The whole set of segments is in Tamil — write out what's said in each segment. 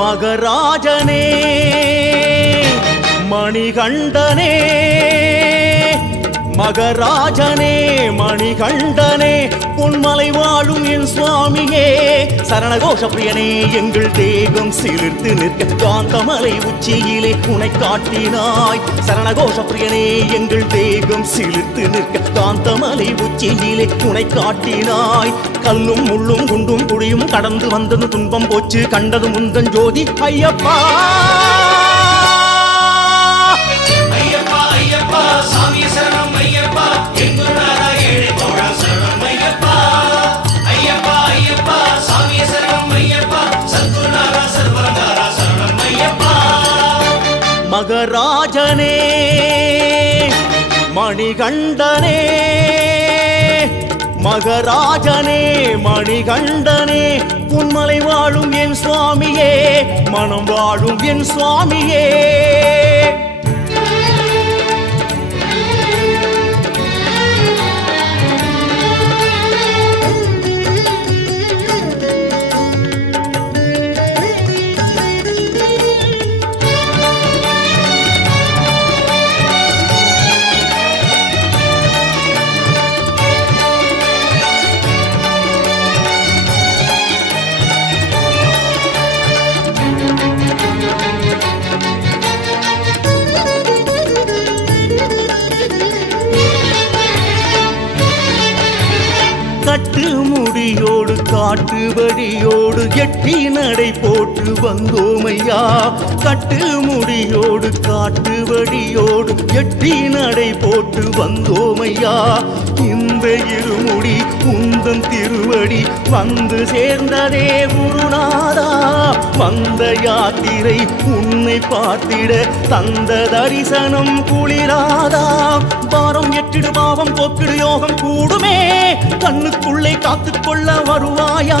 மகராஜனே மணிகண்டனே மகராஜனே மணிகண்டனே பொன்மலை வாழும் என் சுவாமியே சரணகோஷ பிரியனே எங்கள் தேகம் சிலிர்த்து நிற்க காந்தமலை உச்சியிலே உனை காட்டினாய் சரணகோஷ பிரியனே எங்கள் தேகம் சிலிர்த்து நிற்க காந்தமலை உச்சியிலே உனை காட்டினாய் கல்லும் முள்ளும் குண்டும் குடியும் கடந்து வந்தது துன்பம் போச்சு கண்டது முந்தன் ஜோதி ஐயப்பா சாமி சரணம் ஐயப்பா எங்குருநாதா ஏழை தோழா சரணம் ஐயப்பா ஐயப்பா ஐயப்பா சாமி சரணம் ஐயப்பா சத்குருநாதா சர்வரங்காரா சரணம் ஐயப்பா மகராஜனே மணிகண்டனே மகராஜனே மணிகண்டனே பொன்மலை வாழும் என் சுவாமியே மனம் வாழும் என் சுவாமியே கட்டு முடியோடு காட்டு வடியோடு எட்டி நடை போட்டு வந்தோமையா கட்டு முடியோடு காட்டு வடியோடு எட்டி நடை போட்டு வந்தோமையா இந்த இருமுடி உந்தன் திருவடி வந்து சேர்ந்ததே குருநாதா வந்த யாத்திரை உன்னை பார்த்திட தந்த தரிசனம் குளிராதா பாரம் எட்டிடு பாவம் போக்கிடு யோகம் கூடுமே கண்ணுக்குள்ளே காத்துக்கொள்ள வருவாயா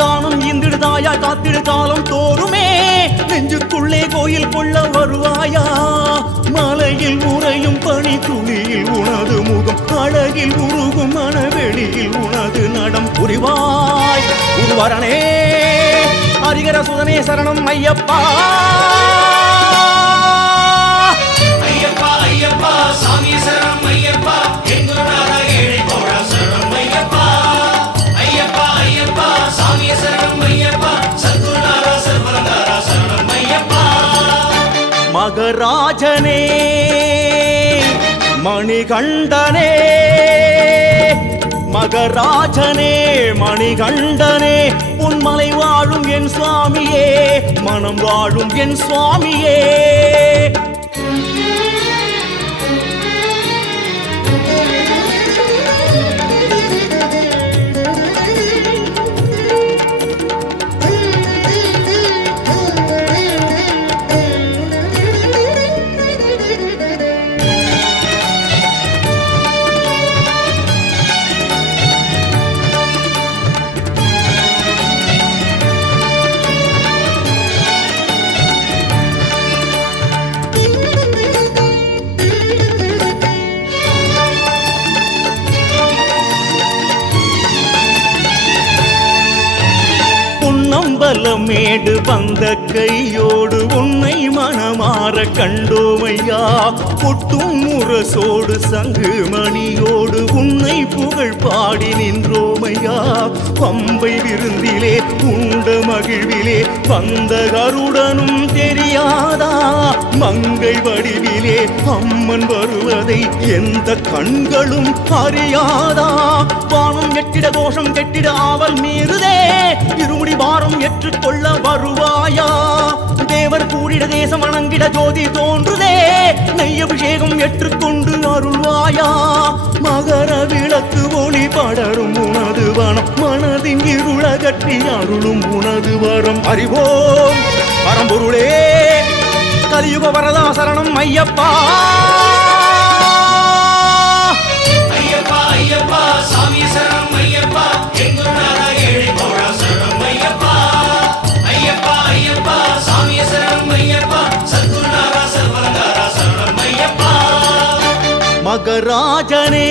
தானம் இந்திடுதாயா காத்திடு காலம் தோறுமே நெஞ்சுக்குள்ளே கோயில் கொள்ள வருவாயா மலையில் உறையும் பனி துளியில் உனது முகம் அழகில் உருகும் மனவெளியில் உனது நடம் புரிவாய் உருவரனே ஹரிகர சுதனே சரணம் ஐயப்பா ஐயப்பா ஐயப்பா சாமி சரணம் ஐயப்பா எங்குருநாதா ஏழை தோழா சரணம் ஐயப்பா ஐயப்பா ஐயப்பா சாமி சரணம் ஐயப்பா சத்குருநாதா சர்வரங்காரா சரணம் ஐயப்பா மகராஜனே மணிகண்டனே மகராஜனே மணிகண்டனே பொன்மலை வாழும் என் சுவாமியே மனம் வாழும் என் சுவாமியே மேடு வந்த கையோடு உன்னை மனமாற கண்டோமையா கொட்டும் முரசோடு சங்கு மணியோடு உன்னை புகழ் பாடி நின்றோமையா பம்பை விருந்திலே உண்ட மகிழ்விலே வந்த கருடனும் தெரியாதா மங்கை வடிவிலே அம்மன் வருவதை எந்த கண்களும் அறியாதா வானம் எட்டிட கோஷம் கெட்டிட ஆவல் மீறுதே இருமுடி பாரம் ஏற்றுக்கொள்ள வருவாயா தேவர் கூடிட தேசம் வணங்கிட ஜோதி தோன்றுதே நெய் அபிஷேகம் ஏற்றுக்கொண்டு அருள்வாயா மகர விளக்கு ஒளி படரும் உனது வனம் மனதின் இருளகற்றி அருளும் உனது வரம் அறிவோம் பரம்பொருளே கலியுக வரதா சரணம் ஐயப்பா ஐயப்பா ஐயப்பா சாமி சரணம் ஐயப்பா எங்குருநாதா ஏழை தோழா சரணம் ஐயப்பா ஐயப்பா ஐயப்பா சாமி சரணம் ஐயப்பா சத்குருநாதா சர்வரங்காரா சரணம் ஐயப்பா மகராஜனே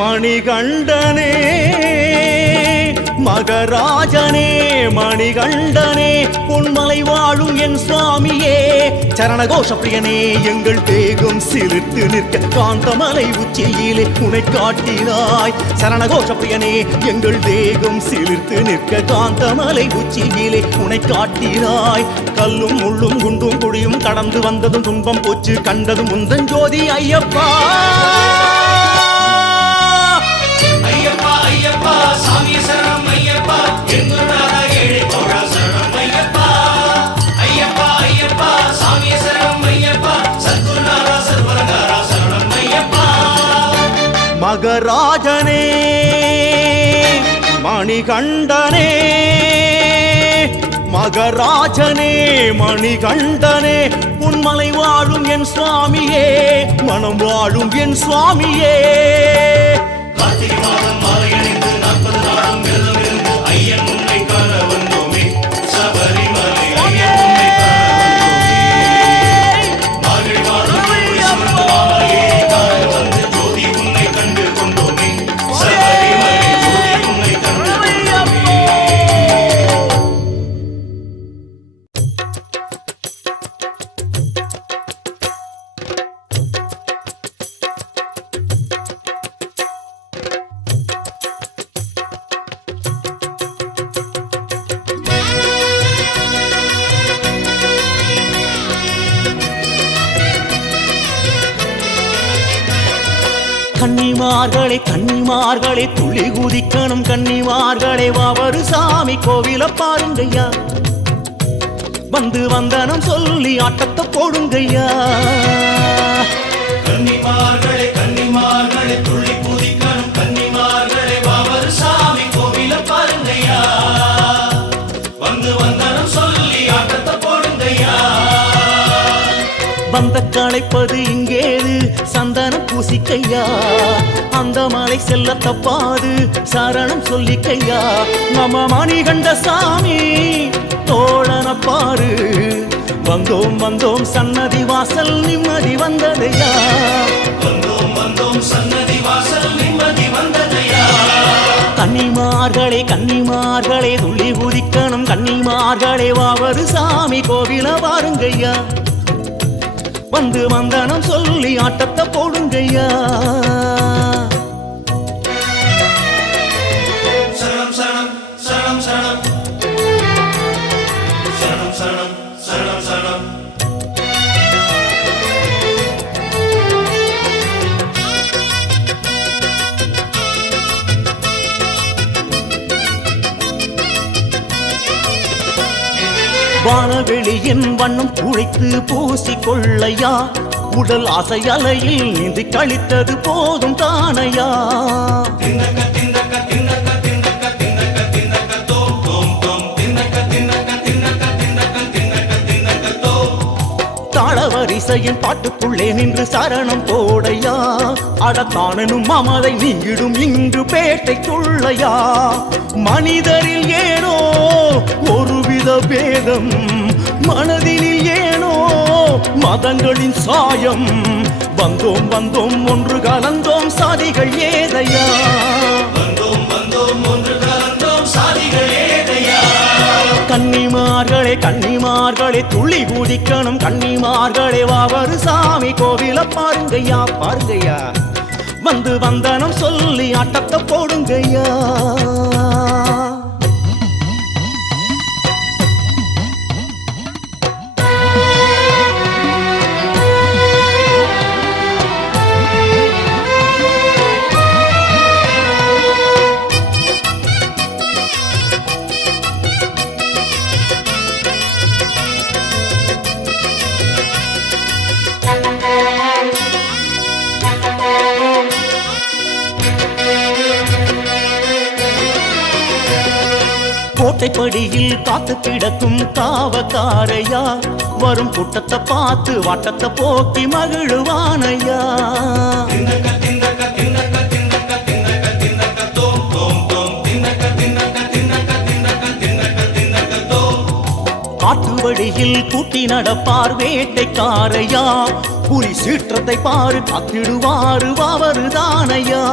மணிகண்டனே மகராஜனே மணிகண்டனே பொன்மலை வாழும் என் சுவாமியே சரணகோஷ பிரியனே எங்கள் தேகம் சிலிர்த்து நிற்க காந்தமலை உச்சியிலே உனை காட்டினாய் சரணகோஷ பிரியனே எங்கள் தேகம் சிலிர்த்து நிற்க காந்தமலை உச்சியிலே உனை காட்டினாய் கல்லும் முள்ளும் குண்டும் குடியும் கடந்து வந்ததும் துன்பம் போச்சு கண்டதும் முந்தன் ஜோதி ஐயப்பா ஐயப்பா ஐயப்பா சாமி சரணம் ஐயப்பா எங்குருநாதா ஏழை தோழா சரணம் ஐயப்பா ஐயப்பா ஐயப்பா சாமி சரணம் ஐயப்பா சத்குருநாதா சர்வரங்காரா சரணம் ஐயப்பா மகராஜனே மணிகண்டனே மகராஜனே மணிகண்டனே பொன்மலை வாழும் என் சுவாமியே மனம் வாழும் என் சுவாமியே கார்த்திகை மாதம் மாலை அணிந்து 40 நாளும் விரதம் இருந்து ஐயன் உன்னை காண வந்தோமே சபரிமலை ஐயன் உன்னை காண வந்தோமே மார்கழி மாதம் மாலையே காண வந்து ஜோதி உன்னை கண்டு கொண்டோமே சபரிமலை ஜோதி உன்னை கண்டு கொண்டோமே கன்னிமார்களே கன்னிமார்களே துள்ளி குதிக்கணும் கன்னிமார்களே வாவரு சாமி கோவில பாருங்கய்யா வந்து வந்தனம் சொல்லி ஆட்டத்தை போடுங்கய்யா கன்னிமார்களே துள்ளி குதிக்கணும் கன்னிமார்களே வாவர் சாமி கோவில பாருங்கய்யா வந்து வந்தனம் சொல்லி ஆட்டத்தை போடுங்கய்யா வந்த களைப்பது இங்கேது சந்தனம் பூசிக்கையா அந்த மலை செல்ல தப்பாது சரணம் சொல்லிக்கையா நம்ம மணிகண்ட சாமி தோழன பாரு வந்தோம் வந்தோம் சன்னதி வாசல் நிம்மதி வந்ததையா வந்தோம் வந்தோம் சன்னதி வாசல் நிம்மதி வந்ததையா கன்னிமார்களே கன்னிமார்களே துள்ளி குதிக்கணும் கன்னிமார்களே வாவரு சாமி கோவில பாருங்கய்யா வந்து வந்தனம் சொல்லி ஆட்டத்தை போடுங்கய்யா சரணம் சரணம் சரணம் சரணம் சரணம் சரணம் சரணம் சரணம் வானவெளியின் வண்ணம் குழைத்து பூசிக்கொள்ளையா உடல் அசையலையில் நீந்தி கழித்தது போதும் தானையா திண்டக்க திண்டக்க திண்டக்க திண்டக்க திண்டக்க திண்டக்க தோம் தோம் தோம் திண்டக்க திண்டக்க திண்டக்க திண்டக்க திண்டக்க திண்டக்க தோம் தாளவரிசையின் பாட்டுக்குள்ளே நின்று சரணம் போடையா அடத்தானனும் மமதை நீங்கிடும் இங்கு பேட்டைக்குள்ளையா மனிதரில் ஏனோ ஒருவித பேதம் மனதினில் ஏனோ மதங்களின் சாயம் வந்தோம் வந்தோம் ஒன்று கலந்தோம் சாதிகள் ஏதையா வந்தோம் வந்தோம் ஒன்று கலந்தோம் சாதிகள் ஏதையா கன்னிமார்களே கன்னிமார்களே துள்ளி குதிக்கணும் கன்னிமார்களே வாவரு சாமி கோவில பாருங்கய்யா பாருங்கய்யா வந்து வந்தனம் சொல்லி ஆட்டத்தை போடுங்கய்யா கோட்டைப்படியில் காத்து கிடக்கும் காவக்காரையா வரும் கூட்டத்தை பார்த்து வாட்டத்தை போக்கி மகிழுவானையா திண்டக்க திண்டக்க திண்டக்க திண்டக்க திண்டக்க திண்டக்க தோம் தோம் தோம் திண்டக்க திண்டக்க திண்டக்க திண்டக்க திண்டக்க திண்டக்க தோம் காட்டு வழியில் கூட்டி நடப்பார் வேட்டைக்காரையா புலி சீற்றத்தை பாரு காத்திடுவாரு வாவரு தானையா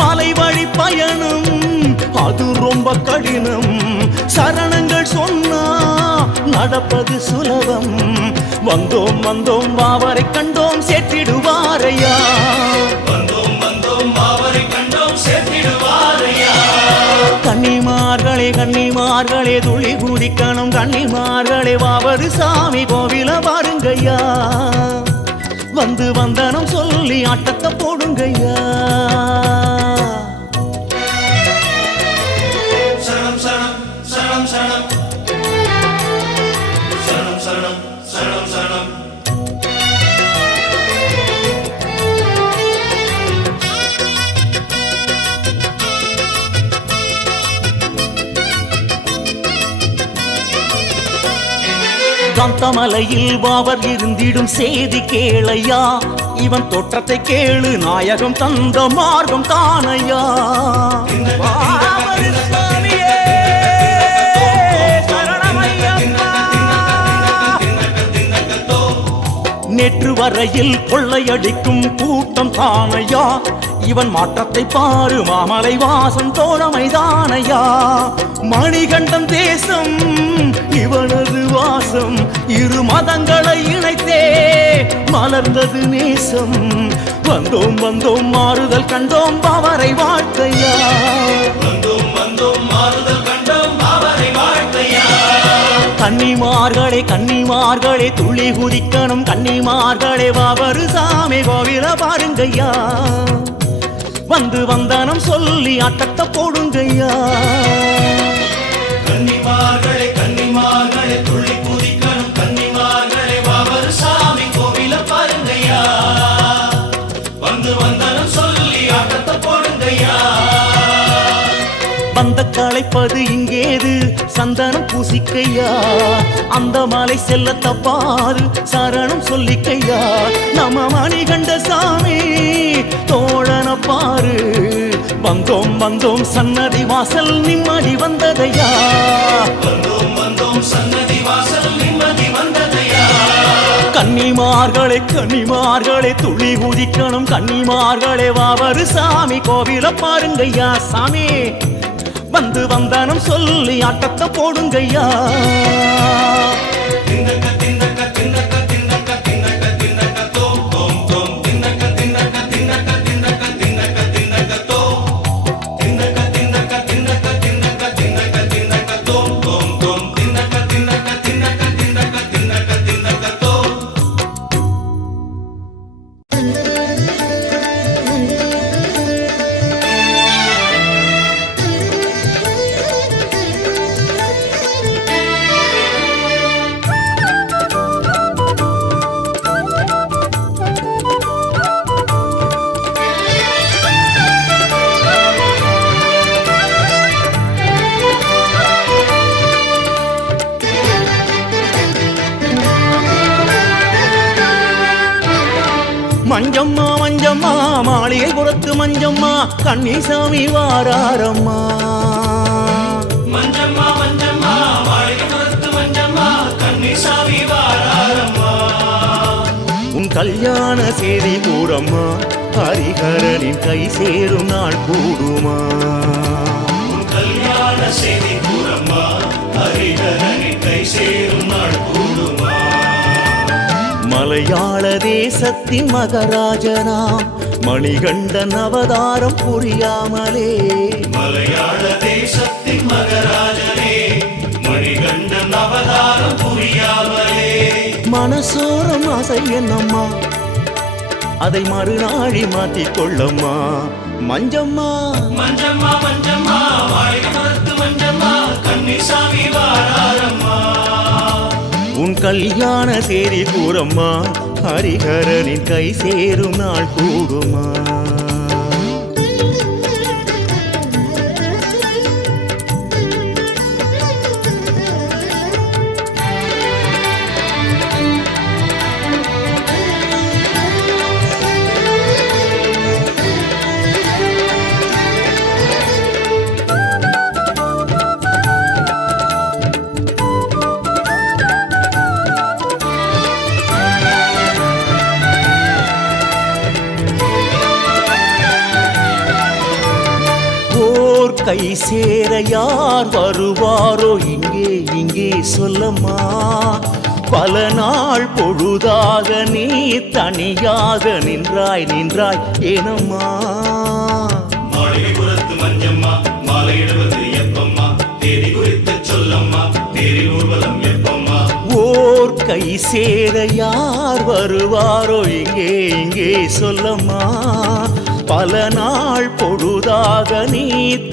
மலை வழி பயணம் அது ரொம்ப கடினம். சரணங்கள் சொன்னா நடப்பது சுலபம். வந்தோம் வந்தோம் வாவரை கண்டோம் சேர்த்திடுவாரையா. வந்தோம் வந்தோம் அவரை கண்டோம் சேர்த்திடுவாரையா. கன்னிமார்களே கன்னிமார்களே துளி குதிக்கணும். கன்னிமார்களே வாவரு சாமி கோவில பாருங்கய்யா. வந்து வந்தனம் சொல்லி ஆட்டத்தை போடுங்கய்யா. சரணம் சரணம் சரணம் சரணம் சரணம் சரணம் சரணம் சரணம். காந்தமலையில் வாவர் இருந்திடும் செய்தி கேளையா. இவன் தோற்றத்தை கேளு நாயகம் தந்த மார்க்கம் தானையா. வாவர் சாமியே, சரணமையப்பா. நேற்று வரையில் கொள்ளையடிக்கும் கூட்டம் தானையா. இவன் மாற்றத்தை பாரு மாமலை வாசம் தோழமைதானையா. மணிகண்டம் தேசம் இவனது வாசம். இரு மதங்களை இணைத்தே மலர்ந்தது நேசம். வந்தோம் வந்தோம் மாறுதல் கண்டோம் அவரை வாழ்க்கையா. வந்தோம் வந்தோம் மாறுதல் கண்டோம் அவரை வாழ்க்கையா. கன்னிமார்களே கன்னிமார்களே துளி குதிக்கணும். கன்னிமார்களே வாவரு சாமி கோவில பாருங்கய்யா. வந்து வந்தனம் சொல்லி ஆட்டத்தை போடுங்கய்யா. கன்னிமார்களே கன்னிமார்களே துள்ளி குதிக்கணும். கன்னிமார்களே வாவர் சாமி கோவில பாருங்கய்யா. வந்து வந்தனம் சொல்லி ஆட்டத்தை போடுங்கய்யா. வந்த களைப்பது இங்கேது சந்தனம் பூசிக்கையா. அந்த மலை செல்ல தப்பாது சரணம் சொல்லிக்கையா. நம்ம மணிகண்ட சாமி தோழன பாரு. வந்தோம் வந்தோம் சன்னதி வாசல் நிம்மதி வந்ததையா. வந்தோம் வந்தோம் சன்னதி வாசல் நிம்மதி வந்ததையா. கன்னிமார்களே கன்னிமார்களே துளி குதிக்கணும். கன்னிமார்களே வாவரு சாமி கோவில பாருங்கய்யா. சாமி வந்து வந்தனம் சொல்லி ஆட்டத்தை போடுங்கய்யா. திண்டக்க திண்டக்க திண்டக்க திண்டக்க திண்டக்க திண்டக்க தோம் தோம் தோம். திண்டக்க திண்டக்க திண்டக்க திண்டக்க திண்டக்க திண்டக்க தோம். திண்டக்க திண்டக்க திண்டக்க திண்டக்க திண்டக்க திண்டக்க தோம் தோம் தோம். திண்டக்க திண்டக்க திண்டக்க திண்டக்க திண்டக்க திண்டக்க தோம். மஞ்சம்மா மஞ்சம்மா மாளிகை புறத்து மஞ்சம்மா கன்னிசாமி வாராரம்மா. மஞ்சம்மா மஞ்சம்மா மாளிகைப்புறத்து மஞ்சம்மா கன்னிசாமி வாராரம்மா. உன் கல்யாண செய்தி கூறம்மா. ஹரிஹரனின் கை சேரும் நாள் கூடுமா. உன் கல்யாண செய்தி கூறம்மா. ஹரிஹரனின் கை சேரும் நாள் கூடுமா. மலையாள தேசத்தின் மகராஜனாம் மணிகண்டன் அவதாரம் புரியாமலே. மலையாள தேசத்தின் மகராஜனே மணிகண்டன் அவதாரம் புரியாமலே. மனசோரம் ஆசை என்னம்மா அதை மறுநாழி மாத்திக் கொள்ளம்மா. மஞ்சம்மா மஞ்சம்மா மஞ்சம்மா மாளிகைப்புறத்து மஞ்சம்மா கன்னிசாமி வாராரம்மா. உன் கல்யாண சேரி கூறம்மா. ஹரிஹரனின் கை சேரும் நாள் கூடுமா. கை சேர யார் வருவாரோ இங்கே இங்கே சொல்லம்மா பல நாள் பொழுதாக நீ தனியாக நின்றாய் நின்றாய் ஏனம்மா மாளிகை புறத்து மஞ்சம்மா மாலையிடுவது எப்பம்மா தேதி குறித்து சொல்லம்மா தேரில் ஊர்வலம் எப்பம்மா ஓர் கை சேர யார் வருவாரோ இங்கே இங்கே சொல்லம்மா பல நாள் பொழுதாக நீ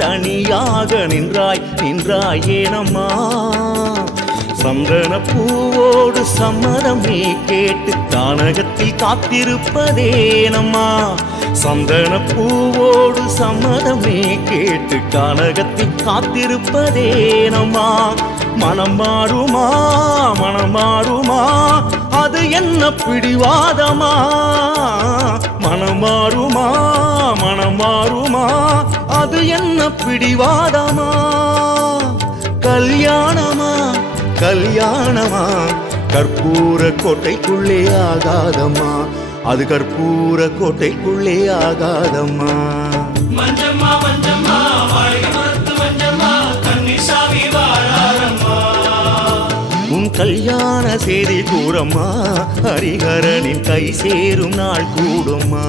தனியாக நின்றாய் நின்றாய் ஏனம்மா சந்தன பூவோடு சம்மதம் நீ கேட்டு கானகத்தில் காத்திருப்பதேனம்மா சந்தன பூவோடு சம்மதம் நீ கேட்டு கானகத்தில் காத்திருப்பதேனம்மா மனம் மாறுமா மனம் மாறுமா அது என்ன பிடிவாதமா மனம் மாறுமா மனம் மாறுமா அது என்ன பிடிவாதமா கல்யாணமா கல்யாணமா கற்பூர கோட்டைக்குள்ளே ஆகாதம்மா அது கற்பூர கோட்டைக்குள்ளே ஆகாதம்மா மஞ்சம்மா மஞ்சம்மா மாளிகை புறத்து மஞ்சம்மா கன்னிசாமி வாழாரம்மா உன் கல்யாண செய்தி கூறம்மா ஹரிஹரனின் கை சேரும் நாள் கூடும்மா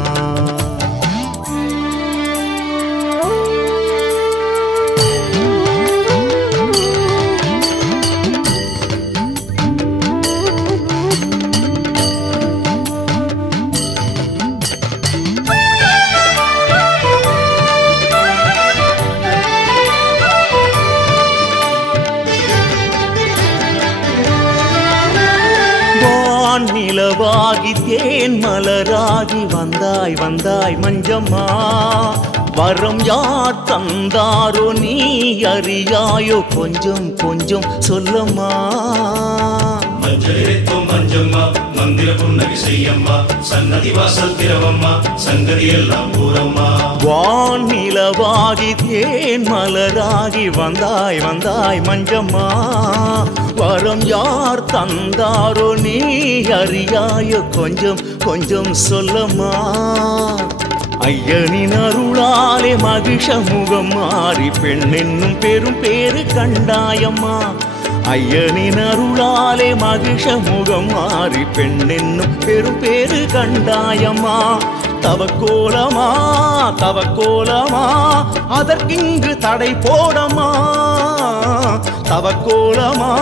நிலவாகி தேன் மலராகி வந்தாய் வந்தாய் மஞ்சம்மா வரம் யார் தந்தாரோ நீ அறியாயோ கொஞ்சம் கொஞ்சம் சொல்லம்மா மஞ்சளிரைத்தோம் மஞ்சம்மா மந்திர புன்னகை செய்யம்மா சன்னதி வாசல் திரவம்மா சங்கதி எல்லாம் கூறம்மா வான் நிலவாகி தேன் மலராகி வந்தாய் வந்தாய் மஞ்சம்மா வரம் யார் தந்தாரோ நீ அறியாயோ கொஞ்சம் கொஞ்சம் சொல்லம்மா ஐயனின் அருளாலே மகிஷ முகம் மாறி பெண் என்னும் பெரும் பேரு கண்டாயம்மா ஐயனின் அருளாலே மகிஷ முகம் மாறி பெண் என்னும் பெரும் பேரு கண்டாயம்மா தவக்கோலமா தவக்கோலமா அதற்கிங்கு தடை போடமா தவக்கோலமா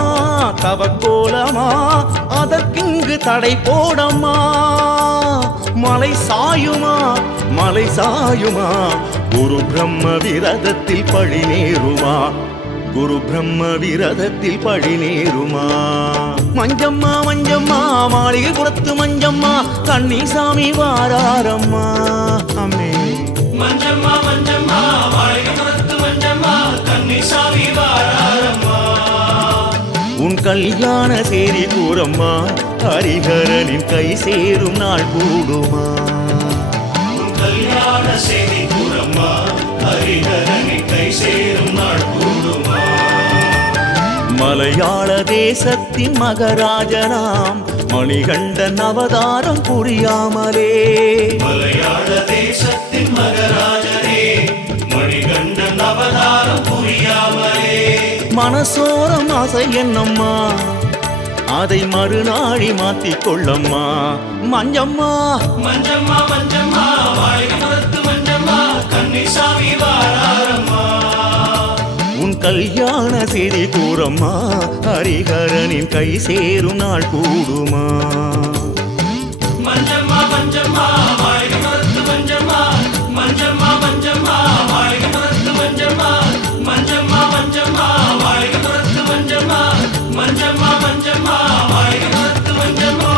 தவக்கோலமா அதற்கிங்கு தடை போடமா மலை சாயுமா மலை சாயுமா குரு பிரம்ம விரதத்தில் பழி நேருமா குரு பிரம்ம விரதத்தில் பழி நேருமா மஞ்சம்மா மஞ்சம்மா மாளிகை புறத்து மஞ்சம்மா கன்னிசாமி வாராரம்மா அம்மே மஞ்சம்மா மஞ்சம்மா மாளிகை புறத்து மஞ்சம்மா கன்னிசாமி வாழாரம்மா உன் கல்யாண சேரி கூறம்மா ஹரிஹரனின் கை சேரும் நாள் கூடுமா உன் கல்யாண செய்தி கூறம்மா ஹரிஹரனை கை சேரும் நாள் கூடுமா மலையாள தேசத்தின் மகராஜனாம் மணிகண்டன் அவதாரம் புரியாமலே மலையாள தேசத்தின் மகராஜனே மணிகண்டன் அவதாரம் புரியாமலே மனசோரம் ஆசை என்னம்மா அதை மறுநாடி மாத்திக் கொள்ளம்மா மஞ்சம்மா மஞ்சம்மா மஞ்சம்மா மாளிகை புறத்து மஞ்சம்மா கன்னிசாமி வாழாரம்மா உன் கல்யாண செய்தி கூறம்மா ஹரிஹரனின் கை சேரும் நாள் கூடுமா மஞ்சம்மா மஞ்சம்மா மாளிகை புறத்து மஞ்சம்மா மஞ்சம்மா மஞ்சம்மா மாளிகை புறத்து மஞ்சம்மா மஞ்சம்மா மஞ்சம்மா மாளிகை புறத்து மஞ்சம்மா மஞ்சம்மா மஞ்சம்மா மாளிகை புறத்து மஞ்சம்மா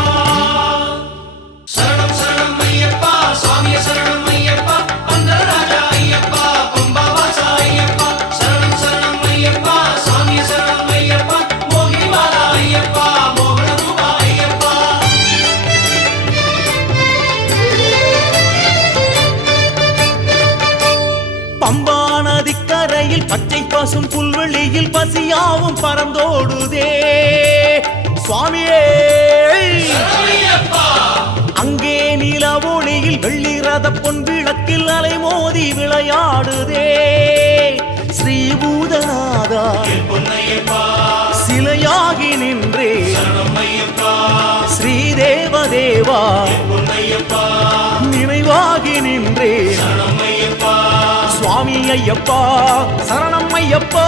சரணம் சரணம் ஐயப்பா சுவாமிய சரணம் ஐயப்பா அந்தராஜா ஐயப்பா பம்பாவாசா ஐயப்பா சரணம் சரணம் ஐயப்பா சுவாமிய சரணம் ஐயப்பா மோகினிமாலா ஐயப்பா மோகன ரூபா ஐயப்பா பம்பா நதிக்கரையில் பச்சை பசும் புல்வெளியில் பசியாவும் பறந்தோடுதே சுவாமியே ஐயப்பா அங்கே நில ஒளியில் வெள்ளி ரத பொன் விளக்கில் அலைமோதி விளையாடுதே ஸ்ரீ ஸ்ரீபூதநாதா என் பொன்னையப்பா சிலையாகி நின்றே சரணம் ஐயப்பா ஸ்ரீதேவதேவா என் பொன்னையப்பா நினைவாகி நின்றே சரணம் ஐயப்பா சுவாமி ஐயப்பா சரணம் ஐயப்பா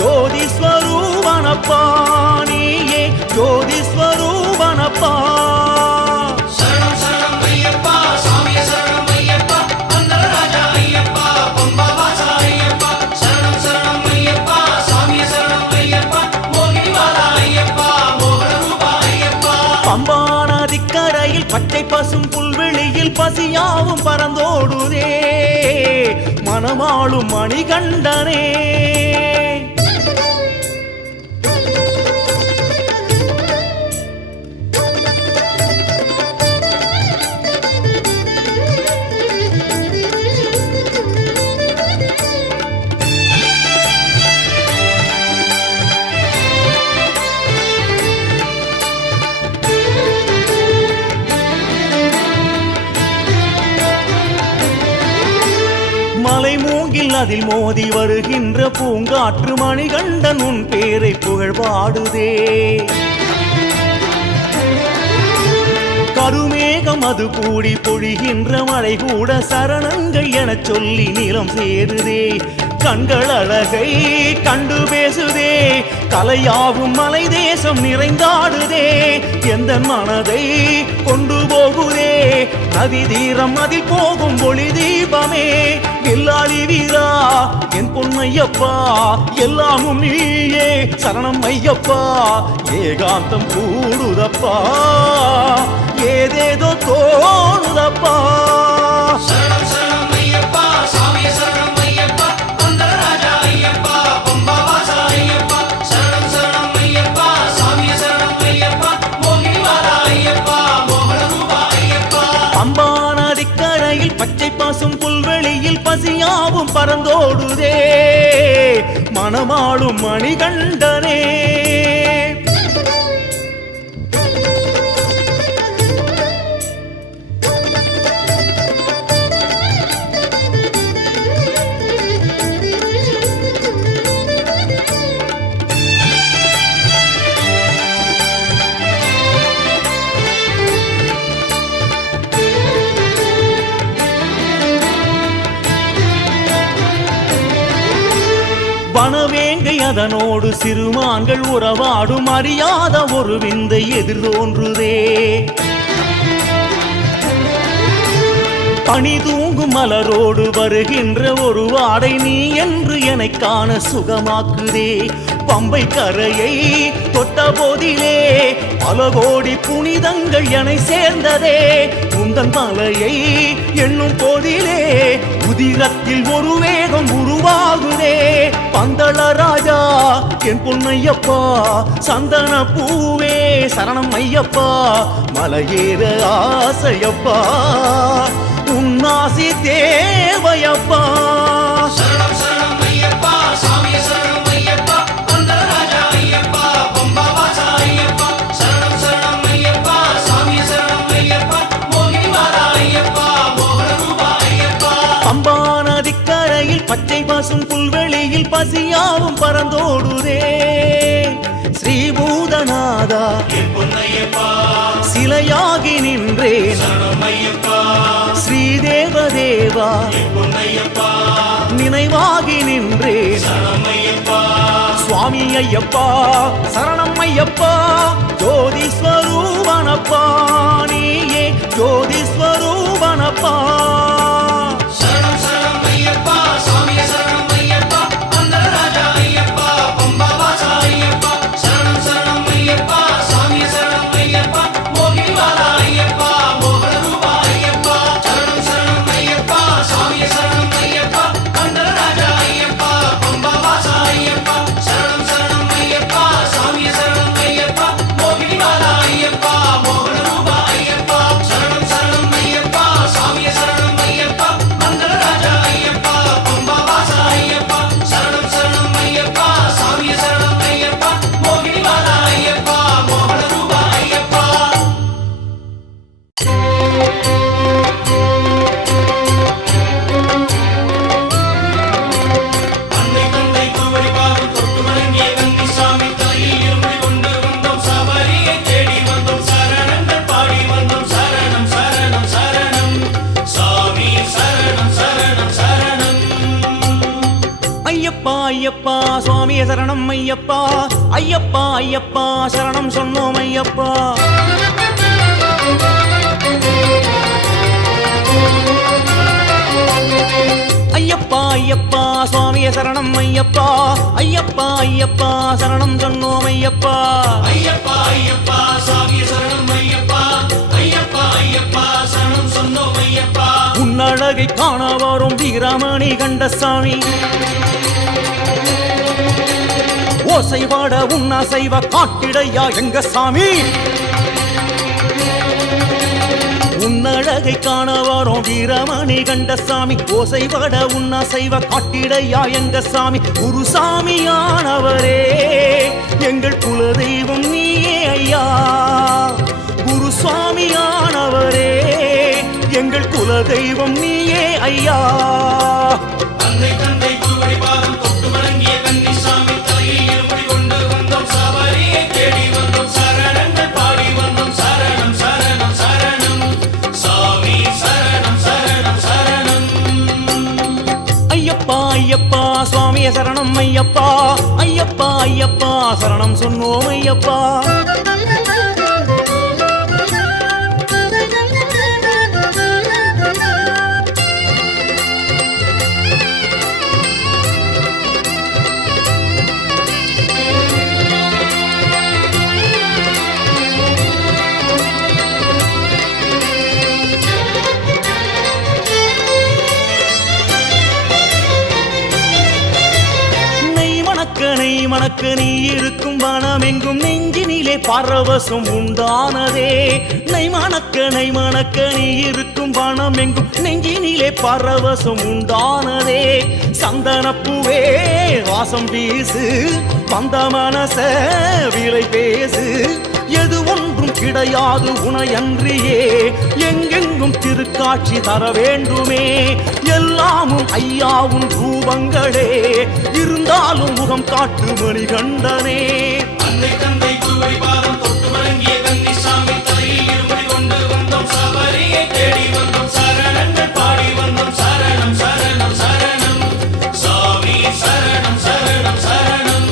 ஜோதி ஸ்வரூபனப்பா நீயே ஜோதி ஸ்வரூபனப்பா சரணம் சரணம் ஐயப்பா சாமியே சரணம் ஐயப்பா அந்தரராஜா ஐயப்பா பம்பாவாசா ஐயப்பா சரணம் சரணம் ஐயப்பா சாமியே சரணம் ஐயப்பா மோகினிவாலா ஐயப்பா மோகனரூபா ஐயப்பா பம்பா நதிக்கரையில் பச்சை பசும் புல்வெளியில் பசியாவும் பறந்தோடுதே மனமாளும் மணிகண்டனே மலை மூங்கில் அதில் மோதி வருகின்ற பூங்காற்று மணிகண்டன் உன் பேரை புகழ் பாடுதே கருமேகம் அது கூடி பொழிகின்ற மழை கூட சரணங்கள் எனச் சொல்லி நிலம் சேருதே கண்கள் அழகை கண்டு பேசுதே கலையாவும் மலை தேசம் நிறைந்தாடுதே எந்த மனதை கொண்டு போகுதே நதி தீரம் அதில் போகும் ஒளி தீபமே எல்லாளி வீரா என் பொன்னையப்பா எல்லாமும் நீயே சரணம் ஐயப்பா ஏகாந்தம் கூடுதப்பா ஏதேதோ தோணுதப்பா சரணம் சரணம் ஐயப்பா சாமியே சரணம் ஐயப்பா அந்தரராஜா ஐயப்பா பம்பாவாசா ஐயப்பா சரணம் சரணம் ஐயப்பா சாமியே சரணம் ஐயப்பா மோகினிவாலா ஐயப்பா மோகனரூபா ஐயப்பா பம்பா நதிக்கரையில் பச்சை பாசும் புல்வெளியில் பசியாவும் பறந்தோடுதே மனமாளும் மணிகண்டனே வனவேங்கை அதனோடு சிறுமான்கள் உறவாடும் அறியாத ஒரு விந்தை எதிர் தோன்றுதே பனி தூங்கும் மலரோடு வருகின்ற ஒரு வாடை நீ என்று எனக் காண சுகமாக்குதே பம்பை கரையை தொட்ட போதிலே பல கோடி புனிதங்கள் எனை சேர்ந்ததே உந்தன் மலையை எண்ணும் போதிலே உதிரத்தில் ஒரு வேகம் உருவாகுதே பந்தள ராஜா என் பொன்னையப்பா சந்தன பூவே சரணம் ஐயப்பா மலையேற ஆசையப்பா உன்னாசி தேவையப்பா சரணம் சரணம் ஐயப்பா சாமியே சரணம் ஐயப்பா அந்தரராஜா ஐயப்பா பம்பாவாசா ஐயப்பா சரணம் சரணம் ஐயப்பா சாமியே சரணம் ஐயப்பா மோகினிவாலா ஐயப்பா மோகனரூபா ஐயப்பா பம்பா நதிக்கரையில் பச்சை பாசும் புல்வெளியில் பசியாவும் பறந்தோடுதே ஸ்ரீபூதநாதா என் பொன்னையப்பா சிலையாகி நின்றேன் சரணம் ஐயப்பா ஸ்ரீதேவதேவா என் பொன்னையப்பா நினைவாகி நின்றேன் சரணம் ஐயப்பா சுவாமி ஐயப்பா சரணம் ஐயப்பா ஜோதி ஸ்வரூபனப்பா நீயே ஜோதி ஸ்வரூபனப்பா சரணம் சரணம் ஐயப்பா சாமியே சரணம் ஐயப்பா அந்தரராஜா ஐயப்பா பம்பாவாசா ஐயப்பா சரணம் சரணம் ஐயப்பா சாமியே சரணம் ஐயப்பா மோகினிவாலா ஐயப்பா மோகனரூபா ஐயப்பா சரணம் சரணம் ஐயப்பா சாமியே சரணம் ஐயப்பா அந்தரராஜா ஐயப்பா பம்பாவாசா ஐயப்பா சரணம் சரணம் ஐயப்பா சாமியே சரணம் ஐயப்பா மோகினிவாலா ஐயப்பா மோகனரூபா ஐயப்பா சரணம் சரணம் ஐயப்பா சாமியே சரணம் ஐயப்பா ஐயப்பா சுவாமியே சரணம் ஐயப்பா ஐயப்பா ஐயப்பா சரணம் சொன்னோம் ஐயப்பா ஐயப்பா ஐயப்பா சுவாமியே சரணம் ஐயப்பா ஐயப்பா ஐயப்பா சரணம் சொன்னோம் ஐயப்பா ஐயப்பா ஐயப்பா சாமியே சரணம் ஐயப்பா ஐயப்பா ஐயப்பா சரணம் சொன்னோம் ஐயப்பா உன்னழகை காண வரும் வீரமணி கண்டசாமி ஓசை வாட உன்னசைவ காட்டிடையா எங்க சாமி உன்னழகை காண வரும் வீரமணி கண்டசாமி ஓசை வாட உன்னசைவ காட்டிடையா எங்க சாமி குருசாமியானவரே எங்கள் குலதெய்வம் நீயே ஐயா குருசுவாமியானவரே எங்கள் குலதெய்வம் நீயே ஐயா அன்னை தந்தை குருவடி பாதம் தொட்டு வணங்கிய கன்னிசாமி தலையில் இருமுடி கொண்டு வந்தோம் சபரியை தேடி வந்தோம் சரணங்கள் பாடி வந்தோம் சரணம் சரணம் சரணம் சாமி சரணம் சரணம் சரணம் ஐயப்பா ஐயப்பா சுவாமியே சரணம் ஐயப்பா ஐயப்பா ஐயப்பா சரணம் சொன்னோம் ஐயப்பா மணக்க நீ இருக்கும் வனமெங்கும் நெஞ்சினிலே பரவசம் உண்டானதே நை மணக்க நீ இருக்கும் வனமெங்கும் நெஞ்சினிலே பரவசம் உண்டானதே சந்தனப்பூவே வாசம் வீசு வந்த மனச விலை பேசு எது ஒன்றும் கிடையாது உனையன்றியே எங்கெங்கும் திருக்காட்சி தர வேண்டுமே எல்லாமும் ஐயாவும் ரூபங்களே இருந்தாலும் முகம் காட்டு மணிகண்டனே அன்னை தந்தை குருவடி பாதம் தொட்டு வணங்கிய கன்னிசாமி தலையில் இருமுடி கொண்டு வந்தோம் சபரியை தேடி வந்தோம் சரணங்கள் பாடி வந்தோம் சரணம் சரணம் சரணம் சாமி சரணம் சரணம் சரணம்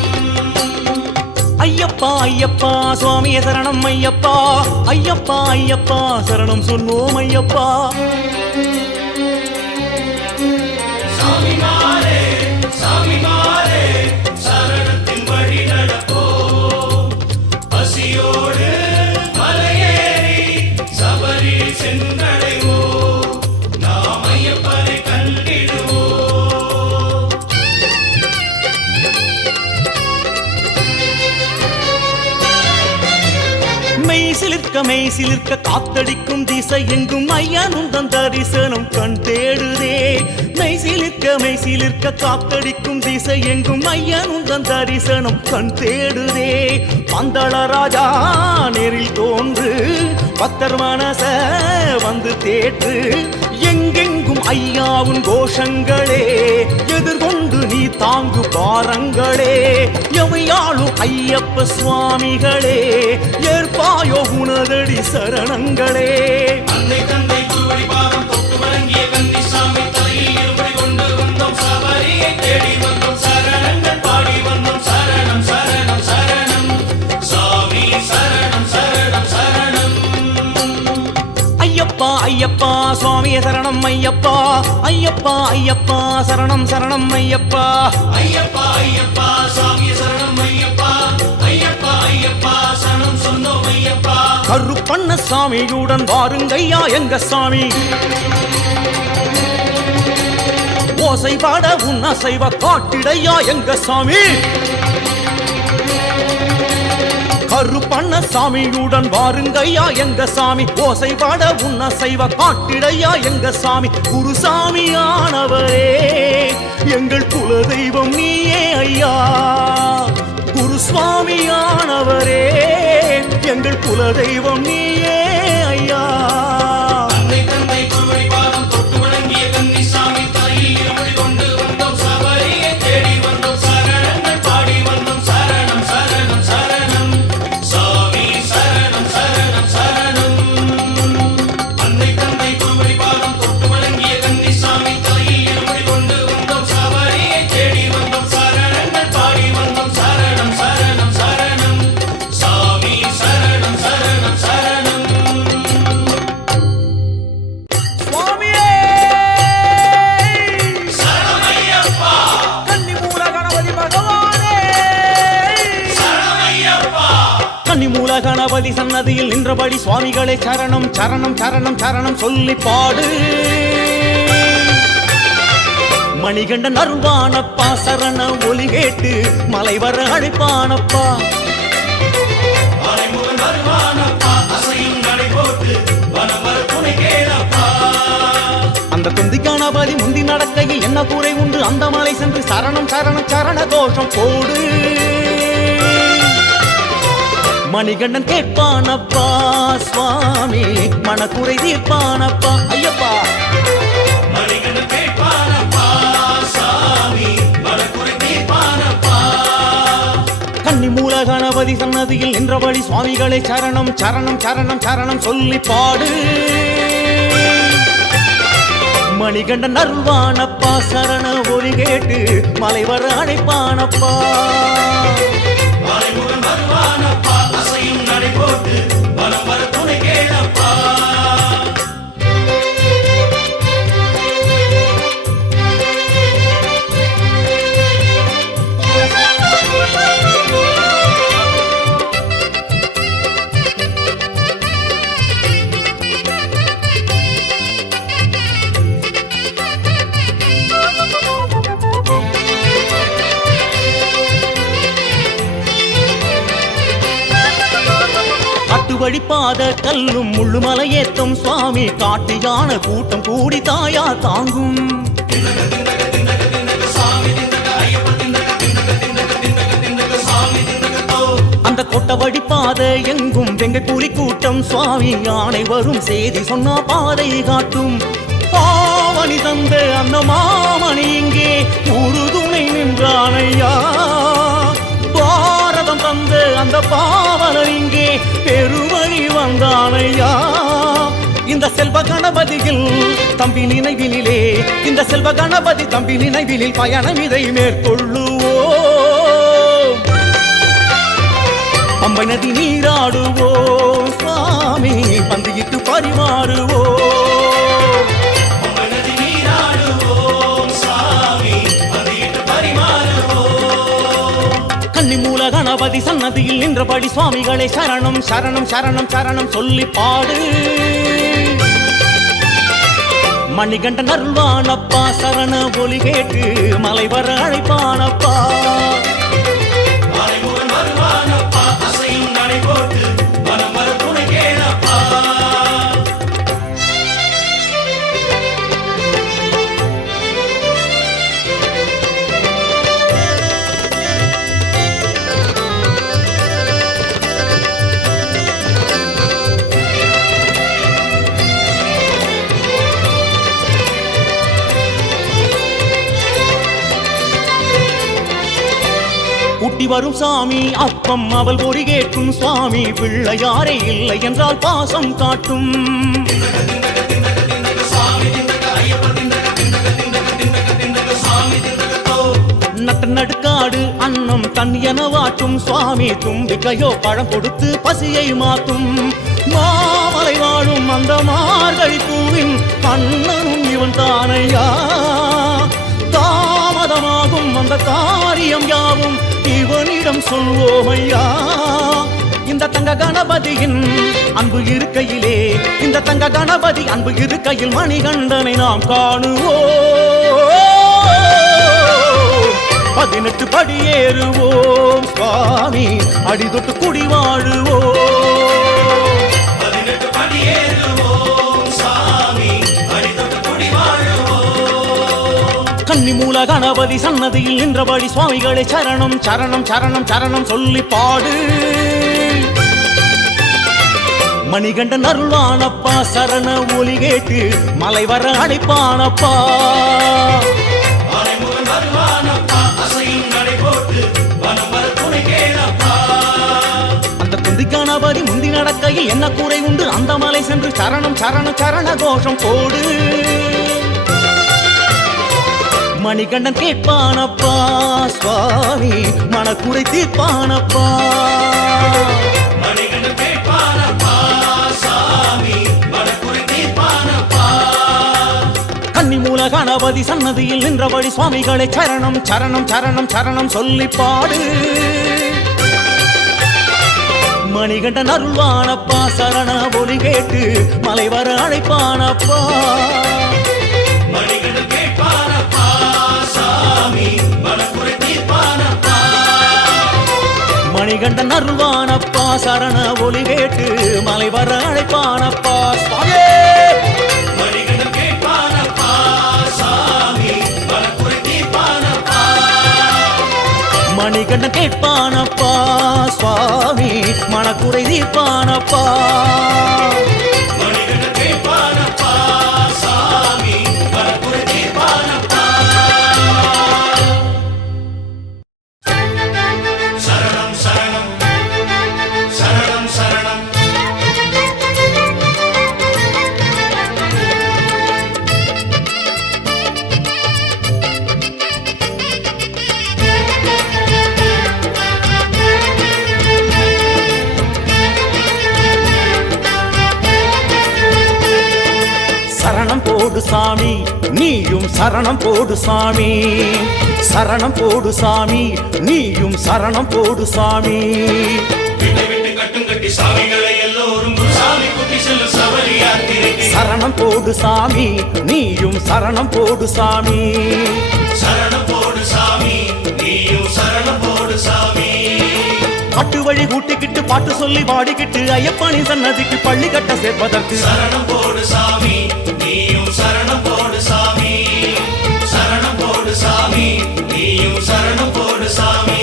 ஐயப்பா ஐயப்பா சுவாமியே சரணம் ஐயப்பா ஐயப்பா ஐயப்பா சரணம் சொன்னோம் ஐயப்பா சாமிமாரே சாமிமாரே சரணத்தின் வழி நடப்போம் பசியோடு மலையேறி சபரி சென்றடைவோம் நாம் ஐயப்பனை கண்டிடுவோம் மெய் சிலிர்க்க காத்தடிக்கும் திசை எங்கும் ஐயனுந்தன் தரிசனம் கண் தேடுதே மெய் சிலிர்க்க காத்தடிக்கும் திசை எங்கும் ஐயனுந்தன் தரிசனம் கண் தேடுதே பந்தள ராஜா நேரில் தோன்று பக்தர் மனச வந்து தேற்று எங்கெங்கும் ஐயாவும் கோஷங்களே எதிர்கொண்டு நீ தாங்கு பாரங்களே எவையாளும் ஐயப்ப சுவாமிகளே ஏற்பாயோ உனதடி சரணங்களே அன்னை தந்தை குருவடி பாதம் தொட்டு வணங்கிய கன்னிசாமி தலையில் இருமுடி கொண்டு வந்தோம் சபரியை தேடி வந்தோம் சரணங்கள் பாடி வந்தோம் சரணம் சரணம் சரணம் சாமி சரணம் சரணம் சரணம் ஐயப்பா ஐயப்பா சுவாமியே சரணம் ஐயப்பா ஐயப்பா ஐயப்பா சரணம் சரணம் ஐயப்பா ஐயப்பா ஐயப்பா சாமியே சரணம் ஐயப்பா ஐயப்பா ஐயப்பா சரணம் சொன்னோம் ஐயப்பா கருப்பண்ண சாமியுடன் வாருங்கய்யா எங்க சாமி ஓசை பாட உன்னசைவ காட்டிடையா எங்க சாமி கருப்பண்ண சாமியுடன் வாருங்கய்யா எங்க சாமி ஓசை பாட உன்னசைவ காட்டிடையா எங்க சாமி குருசாமியானவரே எங்கள் குலதெய்வம் நீயே ஐயா குருசுவாமியானவரே எங்கள் குலதெய்வம் நீயே ஐயா அன்னை தந்தை குருவடி பாதம் தொட்டு வணங்கிய கன்னிசாமி தலையில் இருமுடி கொண்டு வந்தோம் சபரியை தேடி வந்தோம் சரணங்கள் பாடி வந்தோம் சரணம் சரணம் சரணம் சாமி சரணம் சரணம் சரணம் அன்னை தந்தை குருவடி பாதம் தொட்டு வணங்கிய கன்னிசாமி தலையில் இருமுடி கொண்டு வந்தோம் சபரியை தேடி வந்தோம் சரணங்கள் கன்னிமூல கணபதி சன்னதியில் நின்றபடி சுவாமிகளே சரணம் சரணம் சரணம் சரணம் சொல்லி பாடு. மணிகண்டன் அருள்வானப்பா சரண ஒலி கேட்டு மலை வர அழைப்பானப்பா. அந்த துந்தி கணபதி முந்தி நடக்கையில் என்ன கூரை உண்டு, அந்த மலை சென்று சரணம் சரணம் சரண கோஷம் போடு. மணிகண்டன் கேட்பானப்பா சுவாமி மனக்குறை தீர்ப்பானப்பா. ஐயப்பா மணிகண்டன் கேட்பானப்பா சாமி மனக்குறை தீர்ப்பானப்பா. கன்னிமூல கணபதி சன்னதியில் நின்றபடி சுவாமிகளை சரணம் சரணம் சரணம் சரணம் சொல்லி பாடு. மணிகண்டன் அருள்வானப்பா சரண ஒலி கேட்டு மலை வர அழைப்பானப்பா. மலைமுகன் வருவானப்பா அசையும் நடை போட்டு வலம் வர துணை கேளப்பா. வழிபாத கல்லும் முள்ளுமலை ஏத்தும் சுவாமி காட்டு யான கூட்டம் கூடி தாயா தாங்கும். அந்த கொட்ட வழிபாத எங்கும் வெங்கை புலி கூட்டம் சுவாமி யானை வரும் செய்தி சொன்னா பாதை காட்டும். பாவனி தந்த அந்த மாமணி இங்கே உறுதுணை நின்றானையா. பாரதம் தந்த அந்த பாவலன் இங்கே பெருவழி வந்தானையா. இந்த செல்வ கணபதியில் தம்பி நினைவிலே, இந்த செல்வ கணபதி தம்பி நினைவிலில் பயணம் இதை மேற்கொள்ளுவோ. பம்பை நதி நீராடுவோம் சுவாமி பந்தியிட்டு பரிமாறுவோ. கன்னிமூல கணபதி சன்னதியில் நின்றபடி சுவாமிகளை சரணம் சரணம் சரணம் சரணம் சொல்லி பாடு. மணிகண்டன் அருள்வானப்பா சரண ஒலி கேட்டு மலை வர அழைப்பானப்பா. மலைமுகன் வருவானப்பா அசையும் நடை போட்டு வலம் வர துணை கேளப்பா. கூட்டி வரும் சாமி அப்பம் அவள் பொறி கேட்கும் சுவாமி. பிள்ளையாரே இல்லை என்றால் பாசம் காட்டும். நட்ட நடுக்காடு அன்னம் தன்யன வாட்டும் சுவாமி. தும்பிக்கையோ பழம் கொடுத்து பசியை மாற்றும். மாமலை வாழும் அந்த மார்கழி பூவின் அண்ணனும் இவன் தானையா. தாமதமாகும் அந்த காரியம் யாவும் இவனிடம் சொல்வோமையா. இந்த தங்க கணபதியின் அன்பு இருக்கையிலே, இந்த தங்க கணபதி அன்பு இருக்கையில் மணிகண்டனை நாம் காணுவோம். 18 படியேறுவோம் சுவாமி அடிதொட்டு குடி வாழுவோம். 18 படியேறுவோம் சாமி அடிதொட்டு குடி வாழுவோம். கன்னிமூல கணபதி சன்னதியில் நின்றபடி சுவாமிகளை சரணம் சரணம் சரணம் சரணம் சொல்லி பாடு. மணிகண்டன் அருள்வானப்பா சரண ஒலி கேட்டு மலை வர அழைப்பானப்பா. மலைமுகன் வருவானப்பா அசையும் நடை போட்டு வலம் வர துணை கேளப்பா. அந்த துந்தி கணபதி முந்தி நடக்கையில் என்ன கூரை உண்டு, அந்த மலை சென்று சரணம் சரணம் சரண கோஷம் போடு. மணிகண்டன் கேட்பானப்பா சுவாமி மனக்குறை தீர்ப்பானப்பா. மணிகண்டன் கேட்பானப்பா சாமி மனக்குறை தீர்ப்பானப்பா. கன்னிமூல கணபதி சன்னதியில் நின்றபடி சுவாமிகளை சரணம் சரணம் சரணம் சரணம் சொல்லி பாடு. மணிகண்டன் அருள்வானப்பா சரண ஒலி கேட்டு மலை வர அழைப்பானப்பா மணிகண்டன் கேட்பானப்பா சாமி மனக்குறை தீர்ப்பானப்பா மணிகண்டன் அருள்வானப்பா சரண ஒலி கேட்டு மலை வர அழைப்பானப்பா சுவாமியே மணிகண்டன் கேட்பானப்பா சாமி மனக்குறை தீர்ப்பானப்பா மணிகண்டன் கேட்பானப்பா சுவாமி மனக்குறை தீர்ப்பானப்பா மணிகண்டன் கேட்பானப்பா சாமி மனக்குறை தீர்ப்பானப்பா சரணம் சரணம் சரணம் சரணம் சரணம் போடு சாமி நீயும் சரணம் போடு சாமி சரணம் போடு சாமி நீயும் சரணம் போடு சாமி விட்டு விட்டு கட்டும் கட்டி சாமிகளை எல்லோரும் சாமி குட்டி செல்லும் சபரி யாத்திரைக்கு சரணம் போடு சாமி நீயும் சரணம் போடு சாமி சரணம் போடு சாமி நீயும் சரணம் போடு சாமி பாட்டு வழி கூட்டிக்கிட்டு பாட்டு சொல்லி பாடிக்கிட்டு ஐயப்பனி சன்னதிக்கு பள்ளி கட்ட சேர்ப்பதற்கு சரணம் போடு சாமி நீயும் சரணம் போடு சாமி சரணம் போடு சாமி நீயும் சரணம் போடு சாமி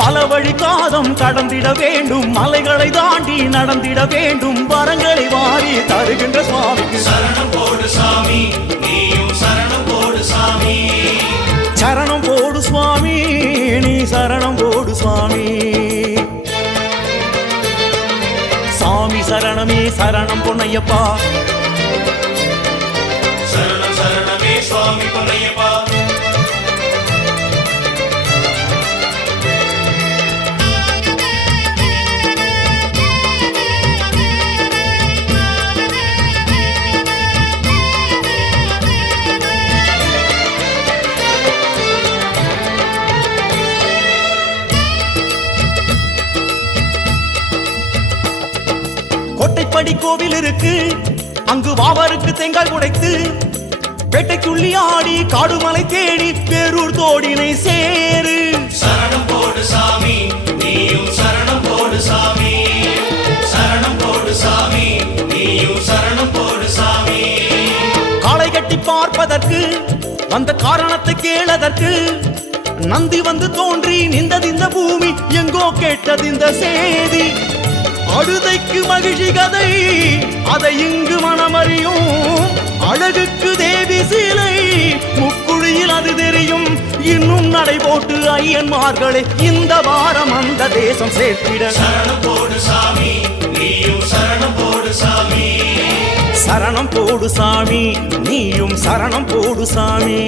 பல வழி காதம் கடந்திட வேண்டும் மலைகளை தாண்டி நடந்திட வேண்டும் வரங்களை வாரி தருகின்ற சுவாமிக்கு சரணம் போடு சாமி நீயும் சரணம் போடு சாமி சரணம் போடு சுவாமி நீ சரணம் போடு சுவாமி சாமி சரணமே சரணம் பொன்னையப்பா சரணம் சரணமே சுவாமி பொன்னையப்பா கோட்டைப்படி கோவில் இருக்கு அங்கு வாவருக்கு தேங்காய் உடைத்து பேட்டைக்குள்ளி ஆடி காடுமலை தேடி பேரூர் தோடினை சேரு சரணம் போடு சாமி நீயும் சரணம் போடு சாமி சரணம் போடு சாமி நீயும் சரணம் போடு சாமி காளை கட்டி பார்ப்பதற்கு வந்த காரணத்தை கேளதற்கு நந்தி வந்து தோன்றி நின்றது இந்த பூமி எங்கோ கேட்டது இந்த செய்தி அழுதைக்கு மகிழ்ச்சி கதை அதை இங்கு மனமறியும் அழகுக்கு தேவி சிலை முக்குழியில் அது தெரியும் இன்னும் நடை போட்டு ஐயன்மார்களே இந்த வாரம் அந்த தேசம் சேர்த்திட சரணம் போடு சாமி நீயும் சரணம் போடு சாமி சரணம் போடு சாமி நீயும் சரணம் போடு சாமி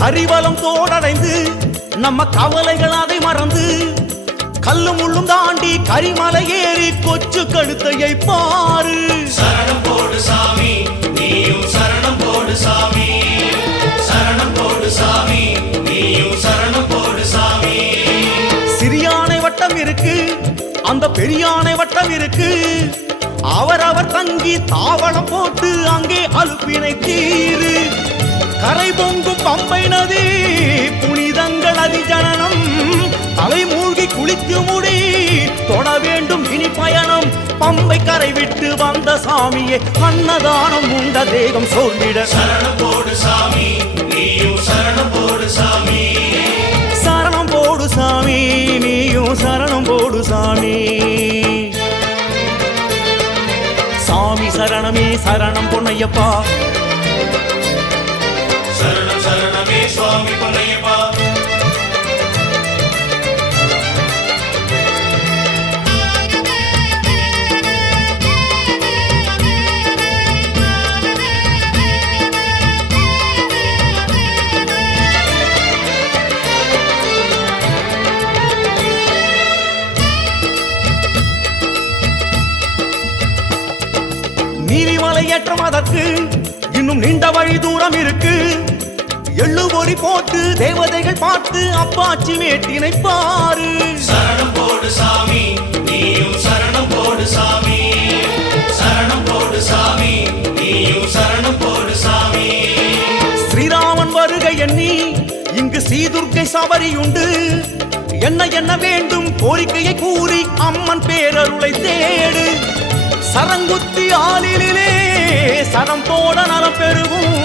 கரிவலம் தோடடைந்து நம்ம கவலைகள் அதை மறந்து கல்லும் முள்ளும் தாண்டி கரிமலை ஏறி கொச்சு கழுத்தையை பாரு சரணம் போடு சாமி நீயும் சரணம் போடு சாமி சரணம் போடு சாமி நீயும் சரணம் போடு சாமி சிறியானை வட்டம் இருக்கு அந்த பெரியானை வட்டம் இருக்கு அவரவர் தங்கி தாவளம் போட்டு அங்கே அலுப்பினை தீரு கரை பொங்கும் பம்பை நதி புனிதங்கள் அதிஜனனம் தலை மூழ்கி குளித்து முடி தொட வேண்டும் இனி பயணம் பம்பை கரை விட்டு வந்த சாமியே அன்னதானம் உண்ட தேகம் சொல்லிட சரணம் போடு சாமி நீயும் சரணம் போடு சாமி சரணம் போடு சாமி நீயும் சரணம் போடு சாமி சாமி சரணமே சரணம் பொன்னையப்பா. சரணம் சரணமே சுவாமி பொன்னையப்பா. நீலிமலை ஏற்றம் அதற்கு இன்னும் நீண்ட வழி தூரம் இருக்கு. எள்ளு பொறி போட்டு தேவதைகள் பார்த்து அப்பாச்சி மேட்டினை பாரு. சரணம் போடு சாமி நீயும் சரணம் போடு சாமி. சரணம் போடு சாமி நீயும் சரணம் போடு சாமி. ஸ்ரீராமன் வருகை எண்ணி இங்கு ஸ்ரீதுர்க்கை சபரியுண்டு. என்ன என்ன வேண்டும் கோரிக்கையை கூறி அம்மன் பேரருளை தேடு. சரங்குத்தி ஆளிலே சரம் போட நலம் பெருகும்.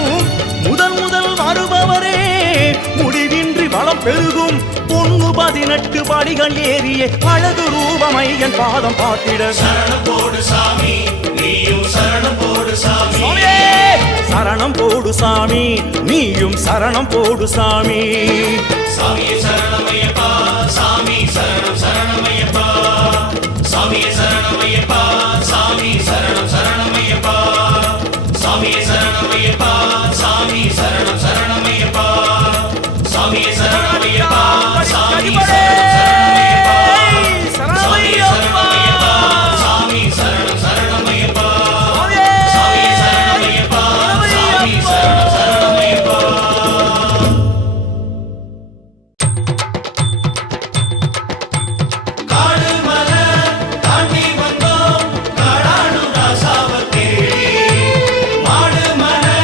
முதல் முதல் வருபவரே முடிவின்றி வளம் பெருகும். பொண்ணு 18 படிகள் ஏறிய அழகு ரூபமை என் பாதம் பார்த்திட. சரணம் போடு சாமி நீயும் சரணம் போடு சாமி. சரணம் போடு சாமி நீயும் சரணம் போடு சாமி. சாமியே சரணமையப்பா சாமி சரணம் சரணமையப்பா. சாமியே சரணமையப்பா சாமி சரணம் சரணமையப்பா. சாமியே சரணமையப்பா சாமி சரணம் சரணமையப்பா. சாமியே சரணமையப்பா சாமி சரணம் சரணமையப்பா. சாமியே சரணமையப்பா சாமி சரணம் சரணமையப்பா. சாமியே சரணமையப்பா சாமி சரணம் சரணமையப்பா. காடு மலை தாண்டி வந்தோம் காடானு ராசாவை தேடி. மாடு மலை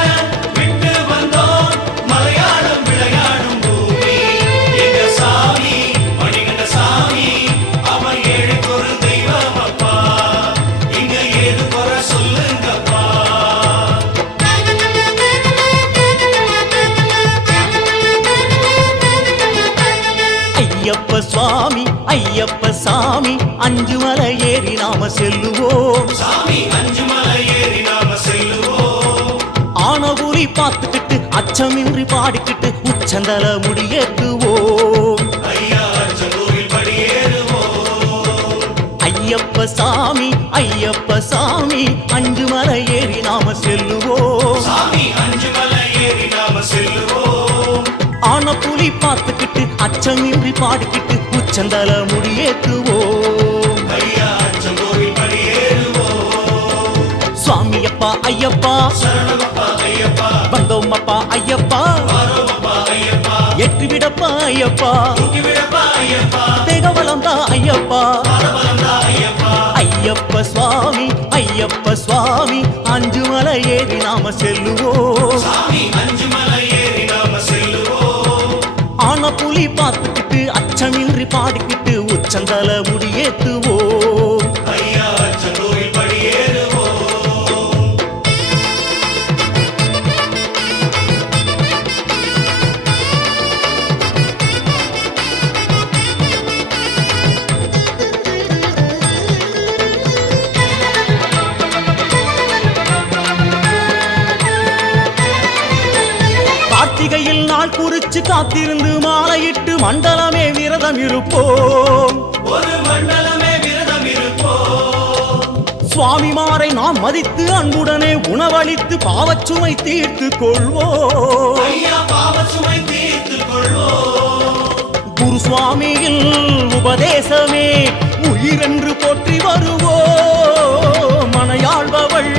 விட்டு வந்தோம் மலையாளம் விளையாடும் பூமி. எங்க சாமி மணிகண்ட சாமி அவன் ஏழுக்கொரு தெய்வம் அப்பா. இங்க ஏது குறை சொல்லுங்கப்பா. ஐயப்ப சுவாமி ஐயப்ப சாமி அஞ்சு மலை ஏறி நாம செல்லுவோம். சாமி அஞ்சு மலை ஏறி நாம செல்லுவோம். ஆனபுரி பார்த்துக்கிட்டு அச்சமின்றி பாடிக்கிட்டு உச்சந்தல முடியேற்றுவோம். ஐயா அச்சந்தூரில் படியேறுவோம். ஐயப்ப சாமி ஐயப்ப சாமி அஞ்சு மலை ஏறி நாம செல்லுவோம். சாமி அஞ்சு மலை ஏறி நாம செல்லுவோம். ஆன புலி பார்த்துக்கிட்டு அச்சமின்றி பாடிக்கிட்டு உச்சந்தல முடியேற்றுவோம். ஐயா அச்சந்தூரில் படியேறுவோம். சுவாமியப்பா ஐயப்பா சரணமப்பா ஐயப்பா. வந்தோம் அப்பா ஐயப்பா. வாரோமப்பா ஐயப்பா. ஏற்றிவிடப்பா ஐயப்பா. தூக்கிவிடப்பா ஐயப்பா. தேகவலம் தான் ஐயப்பா. பாரபலம்தா ஐயப்பா. ஐயப்ப சுவாமி ஐயப்ப சுவாமி அஞ்சு மலை ஏறி நாம செல்லுவோம். சாமி அஞ்சு மலை ஏறி நாம செல்லுவோம். ஆன புலி பார்த்துக்கிட்டு அச்சமின்றி பாடிக்கிட்டு உச்சந்தல முடியேற்றுவோம். ஐயா அச்சந்தூரில் படியேறுவோம். கார்த்திகையில் நாள் குறிச்சு காத்திருந்து மாலையிட்டு மண்டலமே விரதம் இருப்போம். ஒரு மண்டலமே விரதம் இருப்போம். சுவாமிமாரை நாம் மதித்து அன்புடனே உணவளித்து பாவச்சுமை தீர்த்து கொள்வோம். ஐயா பாவச்சுமை தீர்த்துக் கொள்வோம். குரு சுவாமியில் உபதேசமே உயிரென்று போற்றி வருவோம். மனையாள்பவள்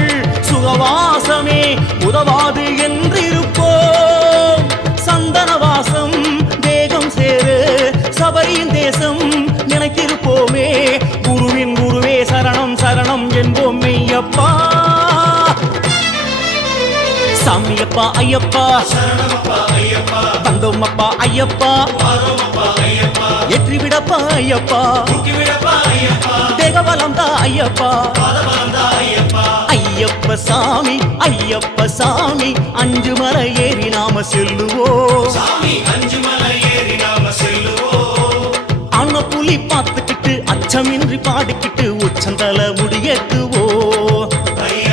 சுகவாசமே உதவாது என்றிருப்போம். சந்தனவாசம் தேகம் சேரு சபரியின் தேசம் நினைத்திருப்போமே. குருவின் குருவே சரணம் சரணம் என்போம் மெய்யப்பா. சாமியப்பா ஐயப்பா சரணமப்பா ஐயப்பா. வந்தோம் அப்பா ஐயப்பா. வாரோமப்பா ஐயப்பா. ஏற்றிவிடப்பா ஐயப்பா. தூக்கிவிடப்பா ஐயப்பா. தேகவலம் தான் ஐயப்பா. பாரபலம்தா ஐயப்பா. ஐயப்ப சாமி ஐயப்ப சாமி அஞ்சு மலை ஏறி நாம செல்லுவோம். சாமி அஞ்சு மலை ஏறி நாம செல்லுவோம். ஆன புலி பார்த்துக்கிட்டு அச்சமின்றி பாடிக்கிட்டு உச்சந்தல முடியேற்றுவோம். ஐயா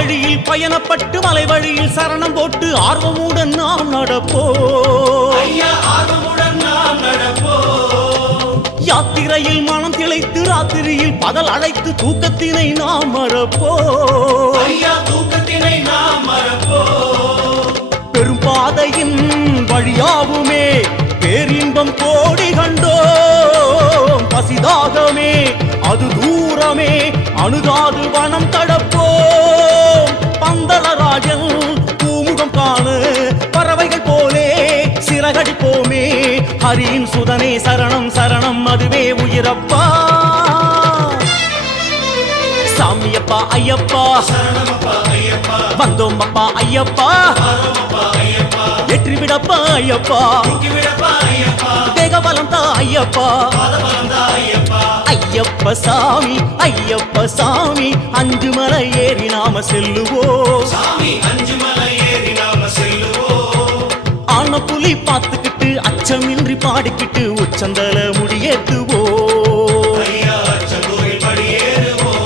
மார்கழியில் பயணப்பட்டு மலை வழியில் சரணம் போட்டு ஆர்வமுடன் நாம் நடப்போம். ஐயா ஆர்வமுடன் நாம் நடப்போம். யாத்திரையில் மனம் திளைத்து ராத்திரியில் பகல் அழைத்து தூக்கத்தினை நாம் மறப்போம். ஐயா தூக்கத்தினை நாம் மறப்போம். பெரும் பாதையின் வழியாவுமே பேரின்பம் கோடி கண்டோம். பசிதாகமே அது தூரமே அணுகாது வனம் கடப்போம். பந்தளராஜன் பூமுகம் காண பறவைகள் போலே சிறகடிப்போமே. ஹரியின் சுதனே சரணம் சரணம் அதுவே உயிரப்பா. சாமியப்பா ஐயப்பா சரணமப்பா ஐயப்பா. வந்தோம் அப்பா ஐயப்பா. வரோமப்பா ஐயப்பா. வெற்றிவிடப்பா ஐயப்பா. தூக்கிவிடப்பா ஐயப்பா. தேகபலம் தா ஐயப்பா. பாதபலம் தா ஐயப்பா. ஐயப்ப சாமி ஐயப்ப சாமி அஞ்சு மலை ஏறி நாம செல்லுவோம். சாமி அஞ்சு மலை ஏறி நாம செல்லுவோம். ஆன புலி பார்த்துக்கிட்டு அச்சமின்றி பாடிக்கிட்டு உச்சந்தல முடியேத்துவோம். ஐயா அச்சங்கோயில் படியேறுவோம்.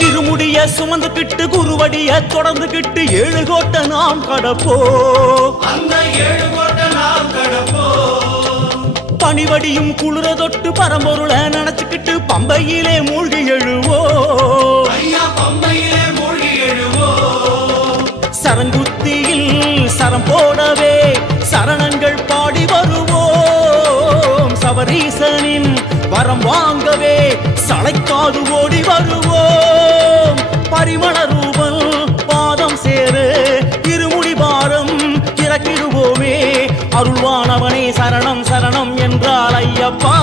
திருமுடிய சுமந்துக்கிட்டு குருவடிய தொடர்ந்துகிட்டு 7 கோட்டை நாம் கடப்போம். அந்த 7 கோட்டை நாம் கடப்போம். பனிவடியும் குளிர தொட்டு பரம்பொருளை நினைச்சுக்கிட்டு பம்பையிலே மூழ்கி எழுவோம். ஐயா பம்பையிலே மூழ்கி எழுவோம். சரங்குத்தியில் சரம் போடவே சரணங்கள் பாடி வருவோம். சபரீசனின் வரம் வாங்கவே சளைக்காது ஓடி வருவோம். பரிமள ரூபல் பாதம் சேர இருமுடி பாரம் இறக்கிடுவோமே. அருள்வானவனே சரணம் சரணம் என்றால் ஐயப்பா.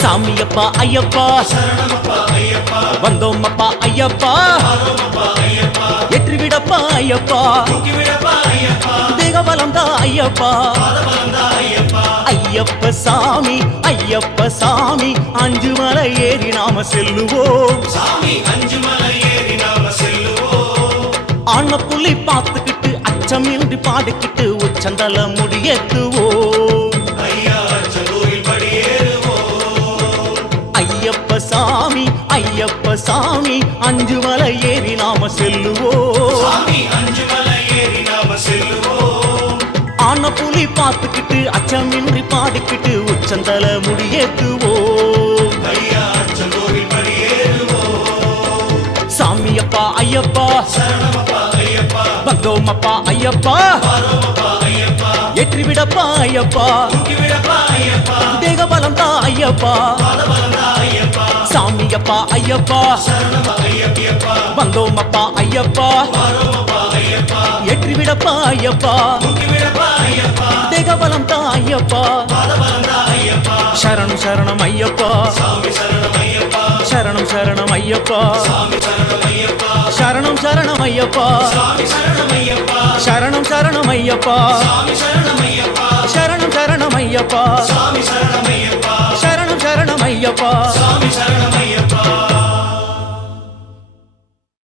சாமியப்பா ஐயப்பா சரணமப்பா ஐயப்பா. வந்தோம் அப்பா ஐயப்பா. வரோமப்பா ஐயப்பா. வெற்றிவிடப்பா ஐயப்பா. தூக்கிவிடப்பா ஐயப்பா. தேகபலம் தா ஐயப்பா. பாதபலம் தா ஐயப்பா. ஐயப்ப சாமி ஐயப்ப சாமி அஞ்சு மலை ஏறி நாம செல்லுவோம். சாமி அஞ்சு மலை ஏறி நாம செல்லுவோம். ஆன புள்ளி பார்த்துக்கிட்டு அச்சமின்றி பாடிக்கிட்டு உச்சந்தல முடியேத்துவோம். ஐயா அச்சங்கோயில் படியேறுவோம். ஐயப்ப சாமி ஐயப்ப சாமி அஞ்சு மலை ஏறி நாம செல்லுவோம். சாமி அஞ்சு மலை ஏறி நாம செல்லுவோம். ஆன புலி பார்த்துக்கிட்டு அச்சமின்றி பாடிக்கிட்டு உச்சந்தல முடியேத்துவோம். ஐயா அச்சங்கோயில் படியேறுவோம். சாமியப்பா ஐயப்பா சரணமப்பா ஐயப்பா. வந்தோம் அப்பா ஐயப்பா. வரோமப்பா ஐயப்பா. ஏற்றிவிடப்பா ஐயப்பா. தூக்கிவிடப்பா ஐயப்பா. தேகபலம் தா ஐயப்பா. பாதபலம் தா ஐயப்பா. சாமியப்பா ஐயப்பா. சரணமப்பா ஐயப்பா. வந்தோம் அப்பா ஐயப்பா. வரோமப்பா ஐயப்பா. ஏற்றிவிடப்பா ஐயப்பா. தூக்கிவிடப்பா ஐயப்பா. தேகபலம் தா ஐயப்பா. பாதபலம் தா ஐயப்பா. சரணம் சரணம் ஐயப்பா. சாமி சரணம் ஐயப்பா. சரணம் சரணம் ஐயப்பா. சாமி சரணம் ஐயப்பா. சரணம் சரணம் ஐயப்பா. சாமி சரணம் ஐயப்பா. சரணம் சரணம் ஐயப்பா. சாமி சரணம் ஐயப்பா. சரணம் சரணம் ஐயப்பா. சாமி சரணம்